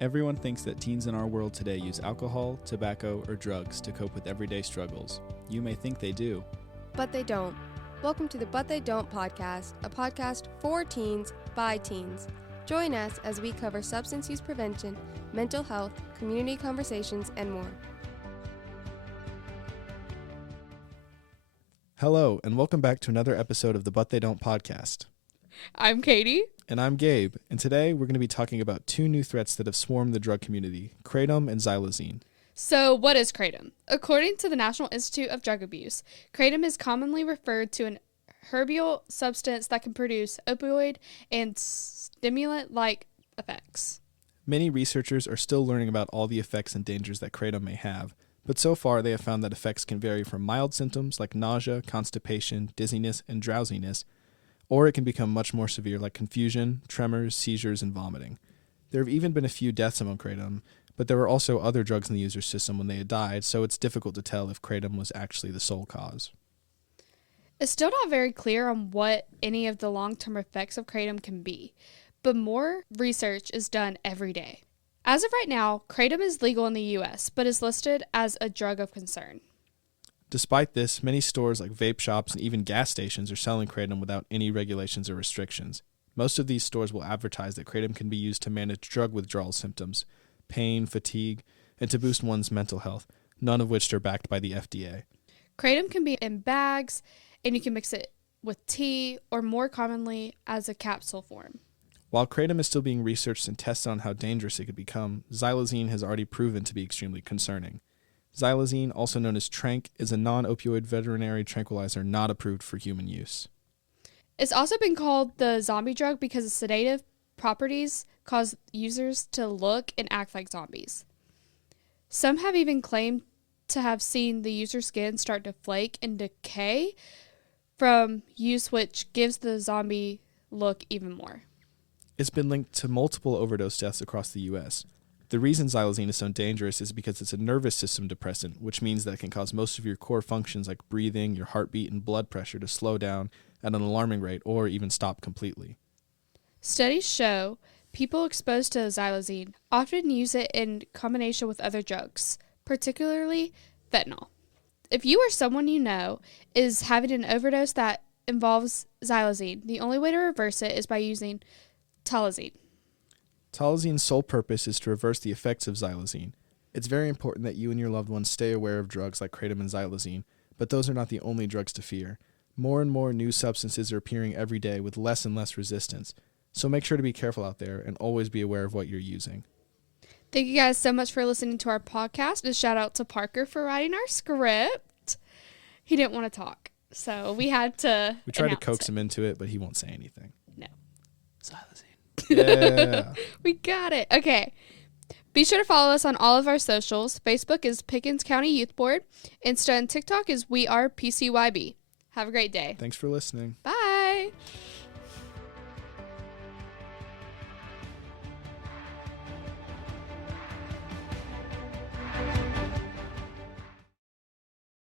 Everyone thinks that teens in our world today use alcohol, tobacco, or drugs to cope with everyday struggles. You may think they do. But they don't. Welcome to the But They Don't podcast, a podcast for teens by teens. Join us as we cover substance use prevention, mental health, community conversations, and more. Hello, and welcome back to another episode of the But They Don't podcast. I'm Katie. And I'm Gabe, and today we're going to be talking about two new threats that have swarmed the drug community, Kratom and Xylazine. So, what is Kratom? According to the National Institute of Drug Abuse, Kratom is commonly referred to an herbal substance that can produce opioid and stimulant-like effects. Many researchers are still learning about all the effects and dangers that Kratom may have, but so far they have found that effects can vary from mild symptoms like nausea, constipation, dizziness, and drowsiness, or it can become much more severe like confusion, tremors, seizures, and vomiting. There have even been a few deaths among Kratom, but there were also other drugs in the user's system when they had died, so it's difficult to tell if Kratom was actually the sole cause. It's still not very clear on what any of the long-term effects of Kratom can be, but more research is done every day. As of right now, Kratom is legal in the U.S., but is listed as a drug of concern. Despite this, many stores like vape shops and even gas stations are selling Kratom without any regulations or restrictions. Most of these stores will advertise that Kratom can be used to manage drug withdrawal symptoms, pain, fatigue, and to boost one's mental health, none of which are backed by the FDA. Kratom can be in bags, and you can mix it with tea, or more commonly as a capsule form. While Kratom is still being researched and tested on how dangerous it could become, Xylazine has already proven to be extremely concerning. Xylazine, also known as Tranq, is a non-opioid veterinary tranquilizer not approved for human use. It's also been called the zombie drug because its sedative properties cause users to look and act like zombies. Some have even claimed to have seen the user's skin start to flake and decay from use, which gives the zombie look even more. It's been linked to multiple overdose deaths across the U.S. The reason Xylazine is so dangerous is because it's a nervous system depressant, which means that it can cause most of your core functions like breathing, your heartbeat, and blood pressure to slow down at an alarming rate or even stop completely. Studies show people exposed to Xylazine often use it in combination with other drugs, particularly fentanyl. If you or someone you know is having an overdose that involves Xylazine, the only way to reverse it is by using Xylazine. Xylazine's sole purpose is to reverse the effects of Xylazine. It's very important that you and your loved ones stay aware of drugs like Kratom and Xylazine, but those are not the only drugs to fear. More and more new substances are appearing every day with less and less resistance, so make sure to be careful out there and always be aware of what you're using. Thank you guys so much for listening to our podcast. A shout out to Parker for writing our script. He didn't want to talk, so we had to We tried to coax him into it, but he won't say anything. No. Xylazine. Yeah. We got it. Okay. Be sure to follow us on all of our socials. Facebook is Pickens County Youth Board. Insta and TikTok is We Are PCYB. Have a great day. Thanks for listening. Bye.